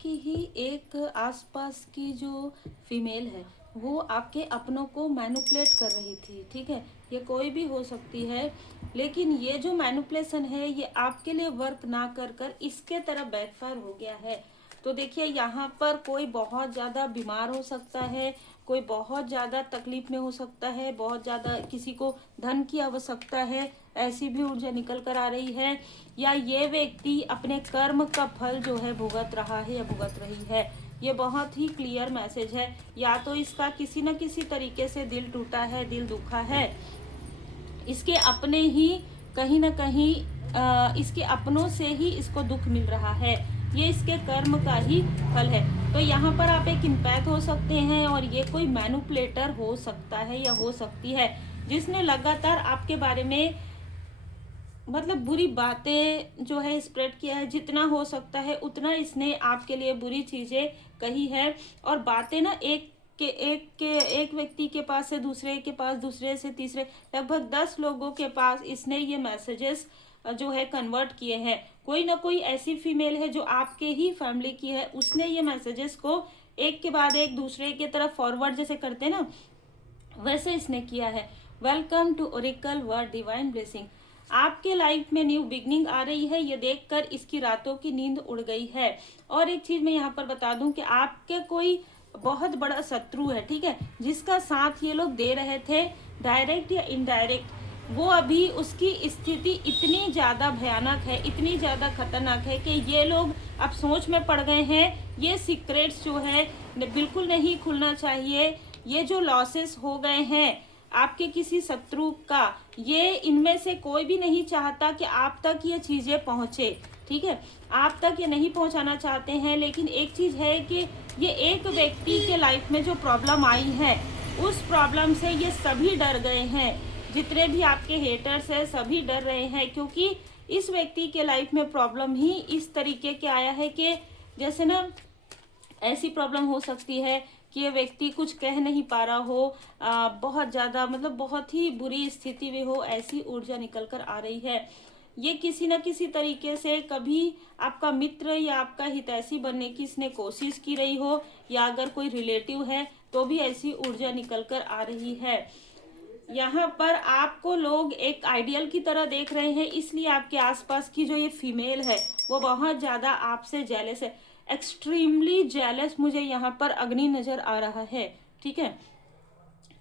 आपके ही एक आसपास की जो फीमेल है वो आपके अपनों को मैनिपुलेट कर रही थी। ठीक है, ये कोई भी हो सकती है, लेकिन ये जो मैनिपुलेशन है ये आपके लिए वर्क ना कर कर इसके तरफ बैकफायर हो गया है। तो देखिए, यहाँ पर कोई बहुत ज़्यादा बीमार हो सकता है, कोई बहुत ज़्यादा तकलीफ में हो सकता है, बहुत ज़्यादा किसी को धन की आवश्यकता है, ऐसी भी ऊर्जा निकल कर आ रही है। या ये व्यक्ति अपने कर्म का फल जो है भुगत रहा है या भुगत रही है। ये बहुत ही क्लियर मैसेज है। या तो इसका किसी न किसी तरीके से दिल टूटा है, दिल दुखा है, इसके अपने ही कहीं ना कहीं इसके अपनों से ही इसको दुख मिल रहा है। ये इसके कर्म का ही फल है। तो यहाँ पर आप एक इम्पैथ हो सकते हैं और ये कोई मैनिपुलेटर हो सकता है या हो सकती है जिसने लगातार आपके बारे में मतलब बुरी बातें जो है स्प्रेड किया है। जितना हो सकता है उतना इसने आपके लिए बुरी चीजें कही है। और बातें ना एक व्यक्ति के पास से दूसरे के पास, दूसरे से तीसरे, लगभग 10 लोगों के पास इसने ये मैसेजेस जो है कन्वर्ट किए हैं। कोई ना कोई ऐसी फीमेल है जो आपके ही फैमिली की है, उसने ये मैसेजेस को एक के बाद एक दूसरे की तरफ फॉरवर्ड जैसे करते हैं ना, वैसे इसने किया है। Welcome to Oracle word divine blessing. आपके लाइफ में न्यू बिगनिंग आ रही है, ये देखकर इसकी रातों की नींद उड़ गई है। और एक चीज मैं यहाँ पर बता दूं कि आपके कोई बहुत बड़ा शत्रु है, ठीक है, जिसका साथ ये लोग दे रहे थे डायरेक्ट या इनडायरेक्ट। वो अभी उसकी स्थिति इतनी ज्यादा भयानक है, इतनी ज्यादा खतरनाक है कि ये लोग अब सोच में पड़ गए हैं। ये सीक्रेट्स जो है बिल्कुल नहीं खुलना चाहिए। ये जो लॉसेस हो गए हैं आपके किसी शत्रु का, ये इनमें से कोई भी नहीं चाहता कि आप तक ये चीजें पहुंचे। ठीक है, आप तक ये नहीं पहुंचाना चाहते हैं। लेकिन एक चीज है कि ये एक व्यक्ति के लाइफ में जो प्रॉब्लम आई है, उस प्रॉब्लम से ये सभी डर गए हैं। जितने भी आपके हेटर्स हैं सभी डर रहे हैं, क्योंकि इस व्यक्ति के लाइफ में प्रॉब्लम ही इस तरीके के आया है कि जैसे ना ऐसी प्रॉब्लम हो सकती है कि ये व्यक्ति कुछ कह नहीं पा रहा हो, बहुत ज़्यादा मतलब बहुत ही बुरी स्थिति में हो, ऐसी ऊर्जा निकल कर आ रही है। ये किसी न किसी तरीके से कभी आपका मित्र या आपका हितैषी बनने की इसने कोशिश की रही हो, या अगर कोई रिलेटिव है तो भी ऐसी ऊर्जा निकल कर आ रही है। यहाँ पर आपको लोग एक आइडियल की तरह देख रहे हैं, इसलिए आपके आसपास की जो ये फीमेल है वो बहुत ज़्यादा आपसे जेलस है, एक्सट्रीमली जेलस। मुझे यहाँ पर अग्नि नजर आ रहा है। ठीक है,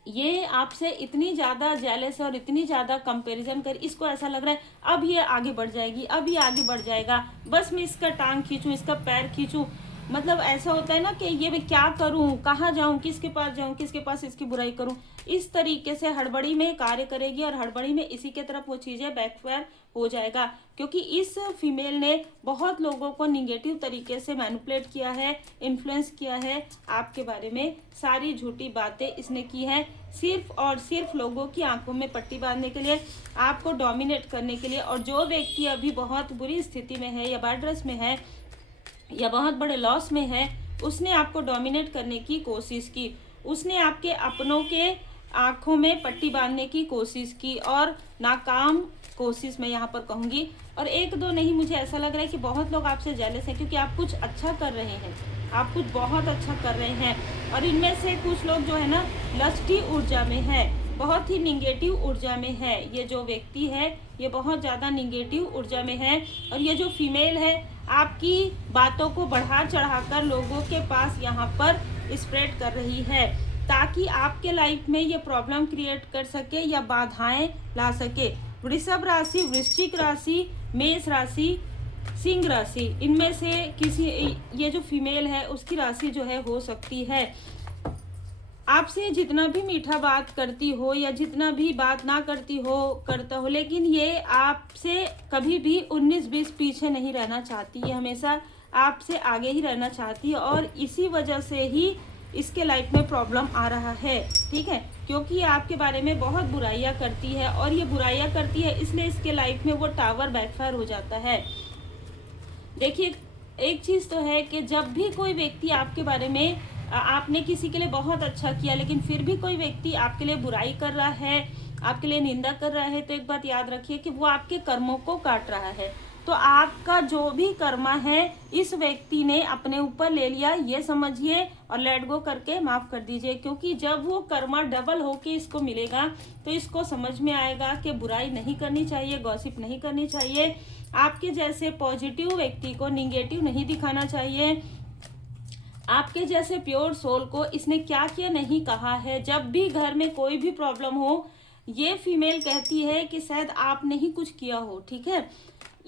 ये आपसे इतनी ज़्यादा जेलस है और इतनी ज़्यादा कंपैरिजन कर, इसको ऐसा लग रहा है अब ये आगे बढ़ जाएगी, अब ये आगे बढ़ जाएगा, बस मैं इसका टांग खींचूं, इसका पैर खींचूं। मतलब ऐसा होता है ना कि ये मैं क्या करूं, कहाँ जाऊं, किसके पास जाऊं, किसके पास इसकी बुराई करूं। इस तरीके से हड़बड़ी में कार्य करेगी और हड़बड़ी में इसी के तरफ वो चीज़ें बैकफायर हो जाएगा। क्योंकि इस फीमेल ने बहुत लोगों को निगेटिव तरीके से मैनिपुलेट किया है, इन्फ्लुएंस किया है आपके बारे में। सारी झूठी बातें इसने की है सिर्फ और सिर्फ लोगों की आंखों में पट्टी बांधने के लिए, आपको डोमिनेट करने के लिए। और जो व्यक्ति अभी बहुत बुरी स्थिति में है या बैड रस में है या बहुत बड़े लॉस में है, उसने आपको डोमिनेट करने की कोशिश की, उसने आपके अपनों के आंखों में पट्टी बांधने की कोशिश की और नाकाम कोशिश मैं यहाँ पर कहूँगी। और एक दो नहीं, मुझे ऐसा लग रहा है कि बहुत लोग आपसे जेलस हैं, क्योंकि आप कुछ अच्छा कर रहे हैं, आप कुछ बहुत अच्छा कर रहे हैं। और इनमें से कुछ लोग जो है ना लस्टी ऊर्जा में है, बहुत ही निगेटिव ऊर्जा में है। ये जो व्यक्ति है ये बहुत ज़्यादा निगेटिव ऊर्जा में है। और ये जो फीमेल है आपकी बातों को बढ़ा चढ़ाकर लोगों के पास यहाँ पर स्प्रेड कर रही है, ताकि आपके लाइफ में ये प्रॉब्लम क्रिएट कर सके या बाधाएं ला सके। वृषभ राशि, वृश्चिक राशि, मेष राशि, सिंह राशि, इनमें से किसी ये जो फीमेल है उसकी राशि जो है हो सकती है। आपसे जितना भी मीठा बात करती हो या जितना भी बात ना करता हो, लेकिन ये आपसे कभी भी 19-20 पीछे नहीं रहना चाहती है, हमेशा आपसे आगे ही रहना चाहती है। और इसी वजह से ही इसके लाइफ में प्रॉब्लम आ रहा है। ठीक है, क्योंकि ये आपके बारे में बहुत बुराइयां करती है, और ये बुराइयां करती है इसलिए इसके लाइफ में वो टावर बैकफायर हो जाता है। देखिए, एक चीज़ तो है कि जब भी कोई व्यक्ति आपके बारे में आपने किसी के लिए बहुत अच्छा किया, लेकिन फिर भी कोई व्यक्ति आपके लिए बुराई कर रहा है, आपके लिए निंदा कर रहा है, तो एक बात याद रखिए कि वो आपके कर्मों को काट रहा है। तो आपका जो भी कर्मा है इस व्यक्ति ने अपने ऊपर ले लिया, ये समझिए और लेट गो करके माफ कर दीजिए। क्योंकि जब वो कर्मा डबल होके इसको मिलेगा तो इसको समझ में आएगा कि बुराई नहीं करनी चाहिए, गॉसिप नहीं करनी चाहिए, आपके जैसे पॉजिटिव व्यक्ति को निगेटिव नहीं दिखाना चाहिए, आपके जैसे प्योर सोल को इसने क्या क्या नहीं कहा है। जब भी घर में कोई भी प्रॉब्लम हो, ये फीमेल कहती है कि शायद आपने ही कुछ किया हो, ठीक है।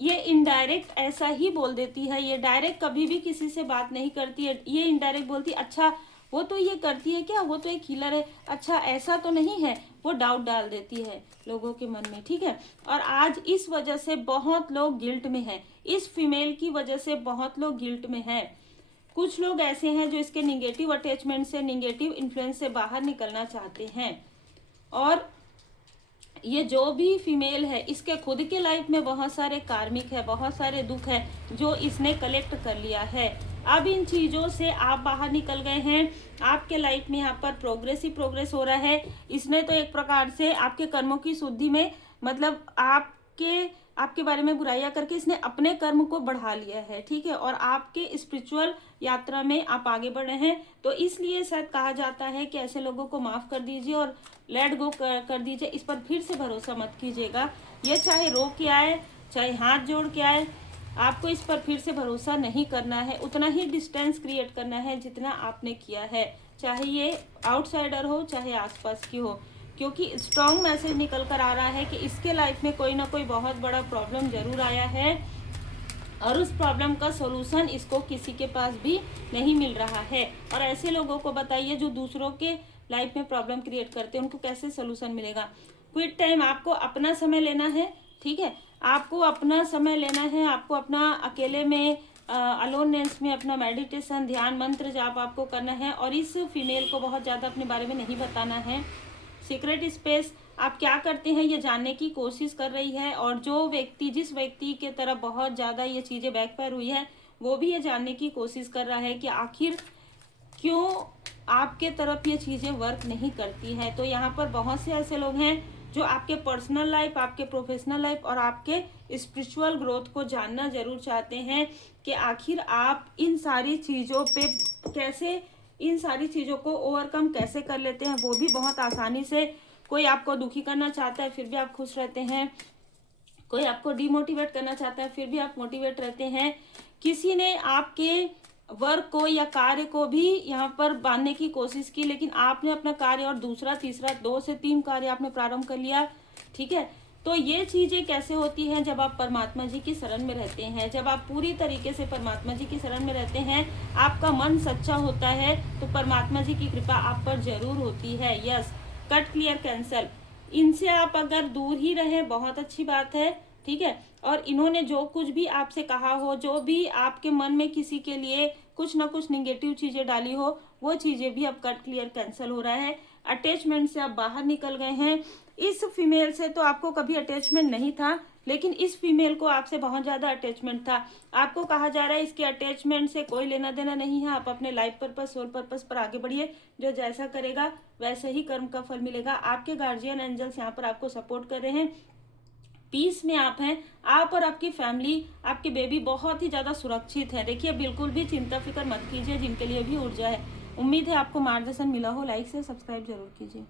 ये इनडायरेक्ट ऐसा ही बोल देती है, ये डायरेक्ट कभी भी किसी से बात नहीं करती है। ये इनडायरेक्ट बोलती, अच्छा वो तो ये करती है क्या, वो तो एक हीलर है, अच्छा ऐसा तो नहीं है, वो डाउट डाल देती है लोगों के मन में, ठीक है। और आज इस वजह से बहुत लोग गिल्ट में हैं, इस फीमेल की वजह से बहुत लोग गिल्ट में हैं। कुछ लोग ऐसे हैं जो इसके निगेटिव अटैचमेंट से, निगेटिव इन्फ्लुएंस से बाहर निकलना चाहते हैं। और ये जो भी फीमेल है इसके खुद के लाइफ में बहुत सारे कार्मिक है, बहुत सारे दुख है जो इसने कलेक्ट कर लिया है। अब इन चीज़ों से आप बाहर निकल गए हैं, आपके लाइफ में यहाँ पर प्रोग्रेस ही प्रोग्रेस हो रहा है। इसने तो एक प्रकार से आपके कर्मों की शुद्धि में, मतलब आपके बारे में बुराइयां करके इसने अपने कर्म को बढ़ा लिया है, ठीक है। और आपके स्पिरिचुअल यात्रा में आप आगे बढ़ रहे हैं, तो इसलिए शायद कहा जाता है कि ऐसे लोगों को माफ कर दीजिए और लेट गो कर दीजिए। इस पर फिर से भरोसा मत कीजिएगा, ये चाहे रो के आए चाहे हाथ जोड़ के आए, आपको इस पर फिर से भरोसा नहीं करना है। उतना ही डिस्टेंस क्रिएट करना है जितना आपने किया है, चाहे ये आउटसाइडर हो चाहे आसपास की हो। क्योंकि स्ट्रॉन्ग मैसेज निकल कर आ रहा है कि इसके लाइफ में कोई ना कोई बहुत बड़ा प्रॉब्लम जरूर आया है और उस प्रॉब्लम का सॉल्यूशन इसको किसी के पास भी नहीं मिल रहा है। और ऐसे लोगों को बताइए जो दूसरों के लाइफ में प्रॉब्लम क्रिएट करते हैं, उनको कैसे सॉल्यूशन मिलेगा। क्विट टाइम, आपको अपना समय लेना है, ठीक है, आपको अपना समय लेना है, आपको अपना अकेले में अलोननेस में अपना मेडिटेशन, ध्यान, मंत्र जाप आपको करना है। और इस फीमेल को बहुत ज़्यादा अपने बारे में नहीं बताना है। सीक्रेट स्पेस आप क्या करते हैं ये जानने की कोशिश कर रही है। और जो व्यक्ति, जिस व्यक्ति के तरफ बहुत ज़्यादा ये चीज़ें बैकफायर हुई है, वो भी ये जानने की कोशिश कर रहा है कि आखिर क्यों आपके तरफ ये चीज़ें वर्क नहीं करती हैं। तो यहाँ पर बहुत से ऐसे लोग हैं जो आपके पर्सनल लाइफ, आपके प्रोफेशनल लाइफ और आपके स्पिरिचुअल ग्रोथ को जानना जरूर चाहते हैं कि आखिर आप इन सारी चीज़ों पे कैसे, इन सारी चीज़ों को ओवरकम कैसे कर लेते हैं, वो भी बहुत आसानी से। कोई आपको दुखी करना चाहता है फिर भी आप खुश रहते हैं, कोई आपको डिमोटिवेट करना चाहता है फिर भी आप मोटिवेट रहते हैं। किसी ने आपके वर्क को या कार्य को भी यहाँ पर बांधने की कोशिश की, लेकिन आपने अपना कार्य और दूसरा, तीसरा, 2 से 3 कार्य आपने प्रारंभ कर लिया, ठीक है। तो ये चीज़ें कैसे होती हैं, जब आप परमात्मा जी की शरण में रहते हैं, जब आप पूरी तरीके से परमात्मा जी की शरण में रहते हैं, आपका मन सच्चा होता है, तो परमात्मा जी की कृपा आप पर जरूर होती है। Yes, cut, clear, cancel. इनसे आप अगर दूर ही रहें बहुत अच्छी बात है, ठीक है। और इन्होंने जो कुछ भी आपसे कहा हो, जो भी आपके मन में किसी के लिए कुछ ना कुछ निगेटिव चीज़ें डाली हो, वो चीज़ें भी अब कट, क्लियर, कैंसिल हो रहा है। अटैचमेंट से आप बाहर निकल गए हैं। इस फीमेल से तो आपको कभी अटैचमेंट नहीं था, लेकिन इस फीमेल को आपसे बहुत ज़्यादा अटैचमेंट था। आपको कहा जा रहा है इसके अटैचमेंट से कोई लेना देना नहीं है, आप अपने लाइफ पर्पस, सोल पर्पस पर आगे बढ़िए। जो जैसा करेगा वैसे ही कर्म का फल मिलेगा। आपके गार्जियन एंजल्स यहाँ पर आपको सपोर्ट कर रहे हैं, पीस में आप हैं। आप और आपकी फैमिली, आपके बेबी बहुत ही ज़्यादा सुरक्षित है। देखिए, बिल्कुल भी चिंता फिक्र मत कीजिए, जिनके लिए भी ऊर्जा है। उम्मीद है आपको मार्गदर्शन मिला हो। लाइक से सब्सक्राइब जरूर कीजिए।